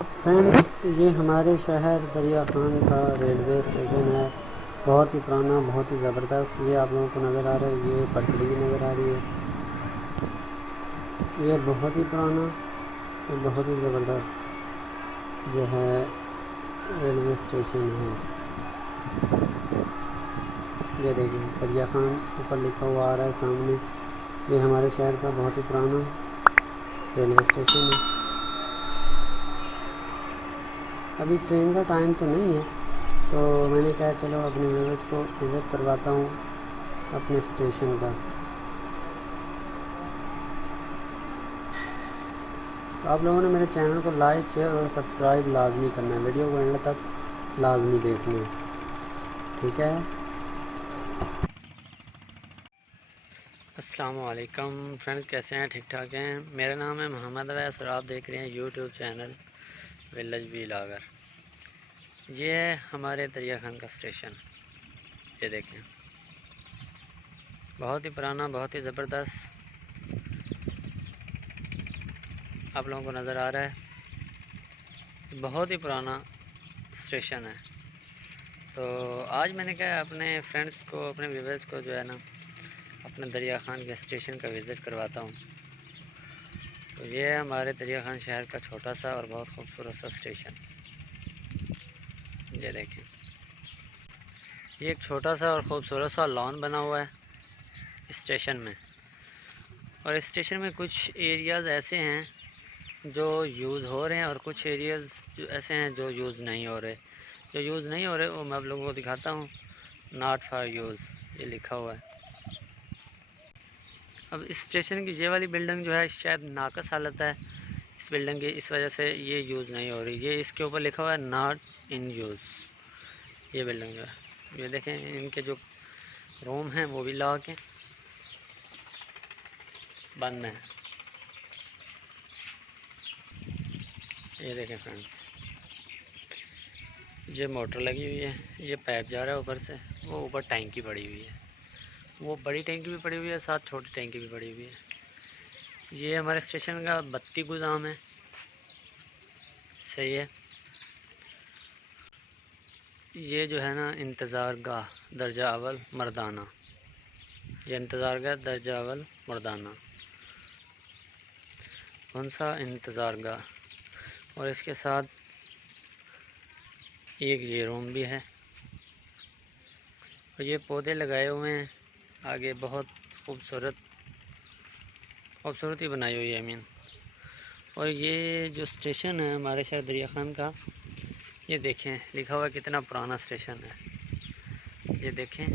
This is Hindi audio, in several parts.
फ्रेंड्स, ये हमारे शहर दरिया खान का रेलवे स्टेशन है। बहुत ही पुराना, बहुत ही ज़बरदस्त। ये आप लोगों को नज़र आ रहा है, ये पटरी भी नज़र आ रही है। ये बहुत ही पुराना और बहुत ही ज़बरदस्त जो है रेलवे स्टेशन है। ये देखिए, दरिया खान ऊपर लिखा हुआ आ रहा है सामने। ये हमारे शहर का बहुत ही पुराना रेलवे स्टेशन है। अभी ट्रेन का टाइम तो नहीं है, तो मैंने कहा चलो अपने व्यूअर्स को विज़िट करवाता हूँ अपने स्टेशन का। तो आप लोगों ने मेरे चैनल को लाइक, शेयर और सब्सक्राइब लाजमी करना है। वीडियो को एंड तक लाजमी देखना है, ठीक है। अस्सलाम वालेकुम फ्रेंड्स, कैसे हैं? ठीक ठाक हैं। मेरा नाम है मोहम्मद अवैस और आप देख रहे हैं यूट्यूब चैनल विलेज व्लॉगर। ये है हमारे दरिया खान का स्टेशन। ये देखें, बहुत ही पुराना, बहुत ही ज़बरदस्त आप लोगों को नज़र आ रहा है। बहुत ही पुराना स्टेशन है। तो आज मैंने कहा अपने फ्रेंड्स को, अपने व्यूअर्स को जो है ना, अपने दरिया खान के स्टेशन का विज़िट करवाता हूँ। तो ये है हमारे दरिया खान शहर का छोटा सा और बहुत खूबसूरत सा स्टेशन। ये देखें, ये एक छोटा सा और ख़ूबसूरत सा लॉन बना हुआ है स्टेशन में। और इस स्टेशन में कुछ एरियाज़ ऐसे हैं जो यूज़ हो रहे हैं और कुछ एरियाज़ जो ऐसे हैं जो यूज़ नहीं हो रहे। जो यूज़ नहीं हो रहे वो मैं आप लोगों को दिखाता हूँ। नॉट फॉर यूज़ ये लिखा हुआ है। अब इस स्टेशन की ये वाली बिल्डिंग जो है शायद नाकस हालत है। इस बिल्डिंग की इस वजह से ये यूज़ नहीं हो रही। ये इसके ऊपर लिखा हुआ है नॉट इन यूज़। ये बिल्डिंग जो है, ये देखें, इनके जो रूम हैं वो भी लॉक के बंद हैं। ये देखें फ्रेंड्स, ये मोटर लगी हुई है, ये पाइप जा रहा है ऊपर से, वो ऊपर टैंकी पड़ी हुई है, वो बड़ी टैंकी भी पड़ी हुई है, साथ छोटी टैंकी भी पड़ी हुई है। ये हमारे स्टेशन का बत्ती गोदाम है। सही है। ये जो है ना इंतज़ार गाह दर्जा अव्वल मर्दाना। ये इंतज़ार गाह दर्जा अव्वल मर्दाना, कौन सा इंतज़ार गाह। और इसके साथ एक ये रूम भी है। और ये पौधे लगाए हुए हैं आगे, बहुत खूबसूरती बनाई हुई है मीन। और ये जो स्टेशन है हमारे शहर दरिया खान का, ये देखें लिखा हुआ कितना पुराना स्टेशन है। ये देखें,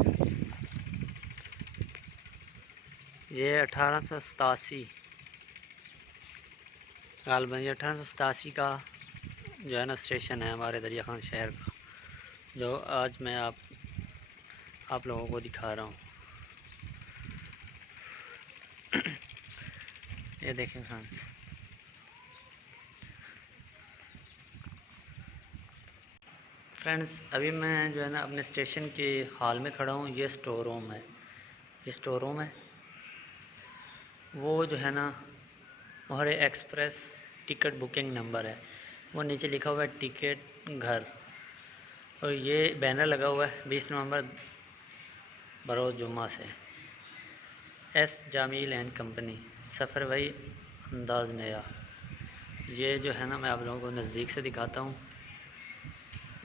ये 1887 गालबन, ये 1887 का जो है ना स्टेशन है हमारे दरिया खान शहर का, जो आज मैं आप लोगों को दिखा रहा हूँ। ये देखें फ्रेंड्स, अभी मैं जो है ना अपने स्टेशन के हॉल में खड़ा हूँ। ये स्टोर रूम है, ये स्टोर रूम है। वो जो है ना मोहरे एक्सप्रेस टिकट बुकिंग नंबर है, वो नीचे लिखा हुआ है टिकट घर। और ये बैनर लगा हुआ है 20 नवंबर बरोज़ जुम्मा से, एस जामील एंड कंपनी, सफ़र वही अंदाज नया। ये जो है ना मैं आप लोगों को नज़दीक से दिखाता हूँ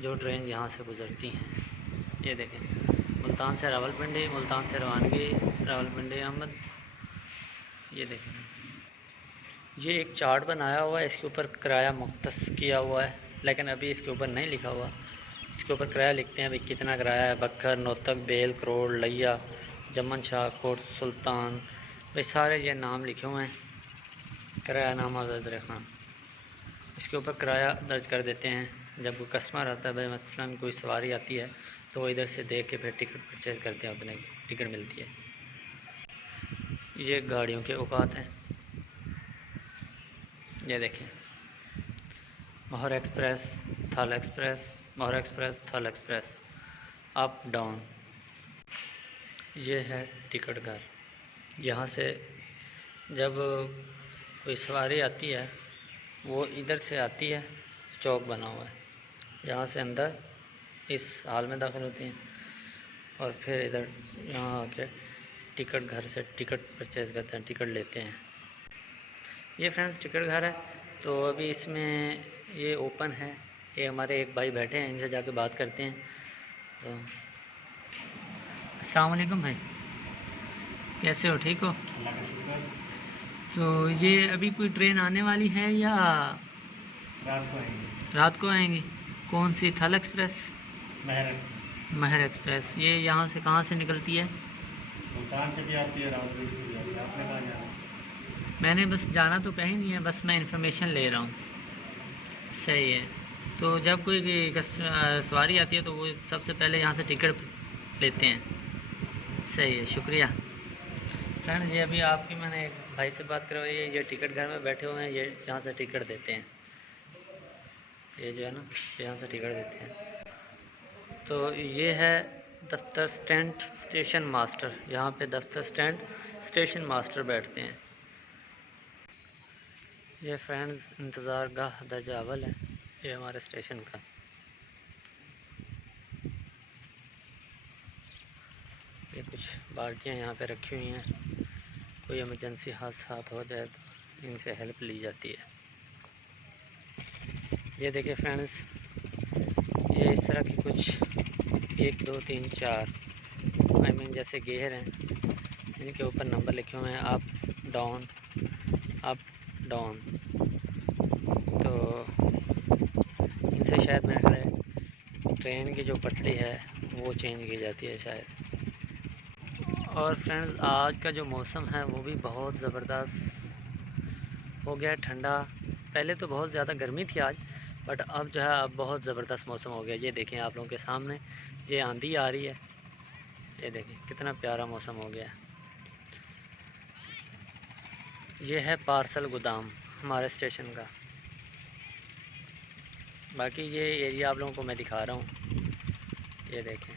जो ट्रेन यहाँ से गुज़रती हैं। ये देखें, मुल्तान से रावलपिंडी, मुल्तान से रवानगी, रावलपिंडी अहमद। ये देखें, ये एक चार्ट बनाया हुआ है, इसके ऊपर किराया मुख्तस किया हुआ है, लेकिन अभी इसके ऊपर नहीं लिखा हुआ। इसके ऊपर किराया लिखते हैं भाई कितना किराया है। बखर, नौतक, बेल, करोड़, लैया, जमन शाह, कोट सुल्तान, भाई सारे ये नाम लिखे हुए हैं। किराया नामा दर खान, इसके ऊपर किराया दर्ज कर देते हैं। जब कोई कस्टमर आता है, भाई मसलन कोई सवारी आती है, तो वो इधर से देख के फिर टिकट परचेज़ करते हैं, अपने टिकट मिलती है। ये गाड़ियों के औकात हैं। ये देखें, मोहर एक्सप्रेस, थल एक्सप्रेस, मोहर एक्सप्रेस, थल एक्सप्रेस, अप डाउन। ये है टिकट घर। यहाँ से जब कोई सवारी आती है वो इधर से आती है, चौक बना हुआ है। यहाँ से अंदर इस हाल में दाखिल होते हैं और फिर इधर यहाँ आके टिकट घर से टिकट परचेज़ करते हैं, टिकट लेते हैं। ये फ्रेंड्स टिकट घर है। तो अभी इसमें ये ओपन है। ये हमारे एक भाई बैठे हैं, इनसे जाके बात करते हैं। तो अस्सलाम वालेकुम भाई, कैसे हो? ठीक हो? तो ये अभी कोई ट्रेन आने वाली है या रात को आएंगी? कौन सी? थल एक्सप्रेस? महर एक्सप्रेस। ये यहाँ से कहाँ से निकलती है? मुल्तान से भी आती है, रावलपिंडी से भी आती है। आपने कहाँ जाना? मैंने बस जाना तो कहीं नहीं है, बस मैं इन्फॉर्मेशन ले रहा हूँ। सही है। तो जब कोई सवारी आती है तो वो सबसे पहले यहाँ से टिकट लेते हैं। सही है, शुक्रिया। फ्रेंड ये अभी आपकी मैंने एक भाई से बात करवाई है। ये टिकट घर में बैठे हुए हैं, ये यहाँ से टिकट देते हैं। ये जो है ना, यहाँ से टिकट देते हैं। तो ये है दफ्तर स्टैंड स्टेशन मास्टर। यहाँ पे दफ्तर स्टैंड स्टेशन मास्टर बैठते हैं। ये फ्रेंड्स इंतज़ार गाह दर्जा अव्वल है, ये हमारे स्टेशन का। ये कुछ बाल्टियाँ यहाँ पे रखी हुई हैं, कोई इमरजेंसी हादसा हो जाए तो इनसे हेल्प ली जाती है। ये देखिए फ्रेंड्स, ये इस तरह की कुछ 1 2 3 4 आई मीन जैसे गेयर हैं, इनके ऊपर नंबर लिखे हुए हैं, अप डाउन अप डाउन। तो इनसे शायद मेरे ख्याल है ट्रेन की जो पटरी है वो चेंज की जाती है शायद। और फ्रेंड्स आज का जो मौसम है वो भी बहुत ज़बरदस्त हो गया है, ठंडा। पहले तो बहुत ज़्यादा गर्मी थी आज, बट अब जो है अब बहुत ज़बरदस्त मौसम हो गया। ये देखें आप लोगों के सामने, ये आंधी आ रही है। ये देखें कितना प्यारा मौसम हो गया है। ये है पार्सल गोदाम हमारे स्टेशन का। बाकी ये एरिया आप लोगों को मैं दिखा रहा हूँ। ये देखें,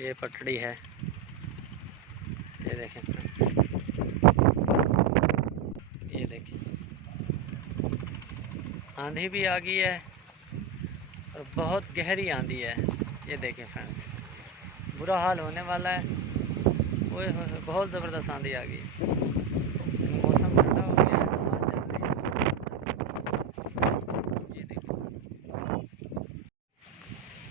ये पटड़ी है। ये देखें फ्रेंड्स, ये देखें आंधी भी आ गई है और बहुत गहरी आंधी है। ये देखें फ्रेंड्स, बुरा हाल होने वाला है। ओए होए, बहुत ज़बरदस्त आंधी आ गई। मौसम ठंडा हो गया है, हवा चल रही है। ये देखें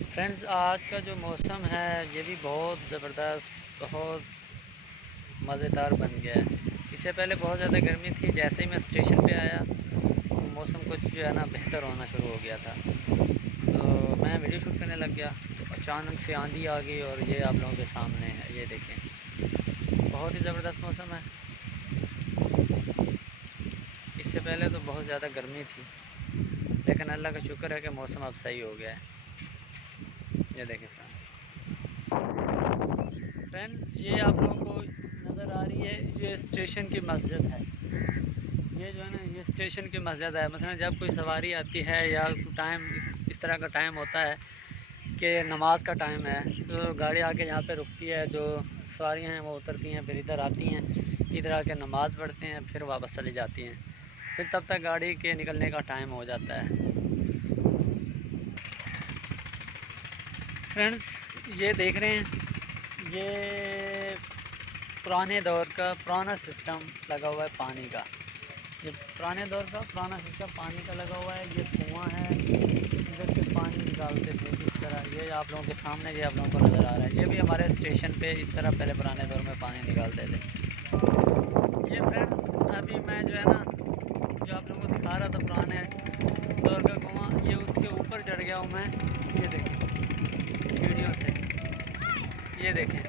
फ्रेंड्स, आज का जो मौसम है ये भी बहुत ज़बरदस्त, बहुत मज़ेदार बन गया है। इससे पहले बहुत ज़्यादा गर्मी थी। जैसे ही मैं स्टेशन पे आया तो मौसम कुछ जो है ना बेहतर होना शुरू हो गया था। तो मैं वीडियो शूट करने लग गया, तो अचानक से आंधी आ गई और ये आप लोगों के सामने है। ये देखें, बहुत ही ज़बरदस्त मौसम है। इससे पहले तो बहुत ज़्यादा गर्मी थी, लेकिन अल्लाह का शुक्र है कि मौसम अब सही हो गया है। ये देखें फ्रेंड्स, ये आप लोगों को नज़र आ रही है, ये स्टेशन की मस्जिद है। ये जो है ना, ये स्टेशन की मस्जिद है। मसलन जब कोई सवारी आती है या टाइम इस तरह का टाइम होता है कि नमाज का टाइम है, तो गाड़ी आके यहाँ पे रुकती है। जो सवारियाँ हैं वो उतरती हैं, फिर इधर आती हैं, इधर आके नमाज़ पढ़ते हैं, फिर वापस चली जाती हैं। फिर तब तक गाड़ी के निकलने का टाइम हो जाता है। फ्रेंड्स ये देख रहे हैं, ये पुराने दौर का पुराना सिस्टम लगा हुआ है पानी का। ये पुराने दौर का पुराना सिस्टम पानी का लगा हुआ है। ये कुआँ है, इधर से पानी निकालते थे इस तरह। ये आप लोगों के सामने ये आप लोगों को नज़र आ रहा है। ये भी हमारे स्टेशन पे इस तरह पहले पुराने दौर में पानी निकालते थे। ये फ्रेंड्स अभी मैं जो है ना, जो आप लोगों को दिखा रहा था पुराने दौर का कुआँ, ये उसके ऊपर चढ़ गया हूँ मैं। ये देखें सीढ़ियों से, ये देखें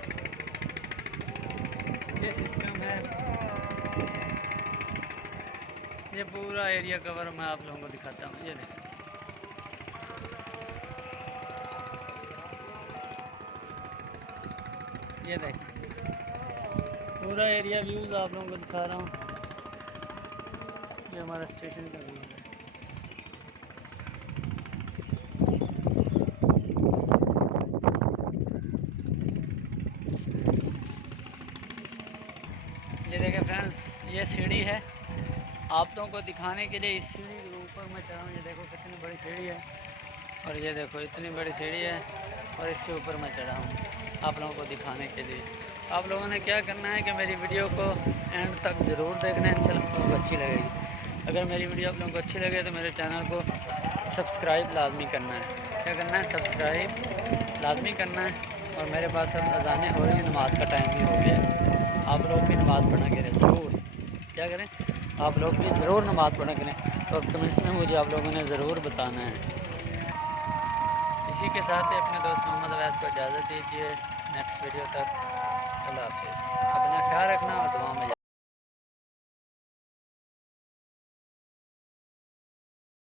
ये सिस्टम है। ये पूरा एरिया कवर मैं आप लोगों को दिखाता हूँ। ये देखें, ये देखें पूरा एरिया व्यूज़ आप लोगों को दिखा रहा हूँ। ये हमारा स्टेशन का व्यू है। ये देखें फ्रेंड्स, ये सीढ़ी है। आप लोगों को दिखाने के लिए इस सीढ़ी के ऊपर मैं चढ़ा हूँ। ये देखो कितनी बड़ी सीढ़ी है, और ये देखो इतनी बड़ी सीढ़ी है, और इसके ऊपर मैं चढ़ा हूँ आप लोगों को दिखाने के लिए। आप लोगों ने क्या करना है कि मेरी वीडियो को एंड तक ज़रूर देखना है, इंशाल्लाह आप लोगों को अच्छी लगेगी। अगर मेरी वीडियो आप लोगों को अच्छी लगे तो मेरे चैनल को सब्सक्राइब लाजमी करना है। क्या करना है? सब्सक्राइब लाजमी करना है। और मेरे पास अब अज़ानें हो रही है, नमाज़ का टाइम भी हो गया। आप लोग भी नमाज़ पढ़ा करें ज़रूर। क्या करें? आप लोग भी ज़रूर नमाज़ पढ़ा करें, और कमेंट्स में मुझे आप लोगों ने ज़रूर बताना है। इसी के साथ ही अपने दोस्त मोहम्मद अवैस को इजाज़त दीजिए। नेक्स्ट वीडियो तक अल्लाह हाफ़िज़। अपना ख्याल रखना और दुआ में